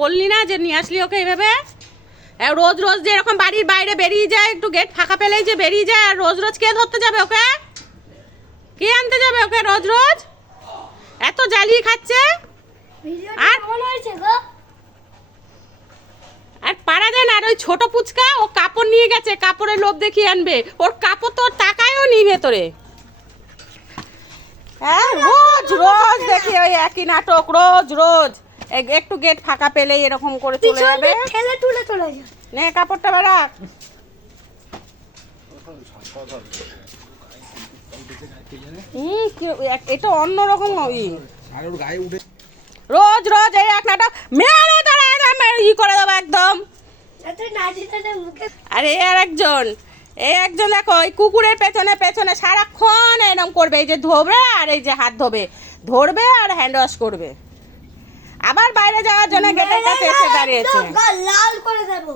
বললি না যে নিয়ে আসলি ওকে এইভাবে? রোজ রোজ যে এরকম বাড়ির বাইরে বেরিয়ে যায়, একটু গেট ফাঁকা পেলেই যে বেরিয়ে যায়, আর রোজ রোজ কে ধরতে যাবে ওকে? কে আনতে যাবে ওকে রোজ রোজ? এত জ্বালিয়ে খাচ্ছে। আর পারা যায় না। আর ওই ছোট পুচকা ও কাপড় নিয়ে গেছে, কাপড়ের লোভ দেখিয়ে আনবে। ওর কাপড় তো টাকায়ও নি ভেতরে। হ্যাঁ, রোজ রোজ দেখি ওই একই নাটক, রোজ রোজ। একটু গেট ফাঁকা পেলেই এরকম করে চলে যাবে। ঠেলে তুলে চলে যায়। নে কাপড়টা বেরাক। এটা অন্যরকম। রোজ রোজ এই এক নাটক মেরে তারা ই করে দেবো একদম। আরে আর একজন দেখো ওই কুকুরের পেছনে পেছনে সারাক্ষণ এরকম করবে। এই যে ধরবে আর এই যে হাত ধরবে আর হ্যান্ড ওয়াশ করবে। আবার বাইরে যাওয়ার জন্য গেটের কাছে এসে দাঁড়িয়েছে। লাল করে দেবো।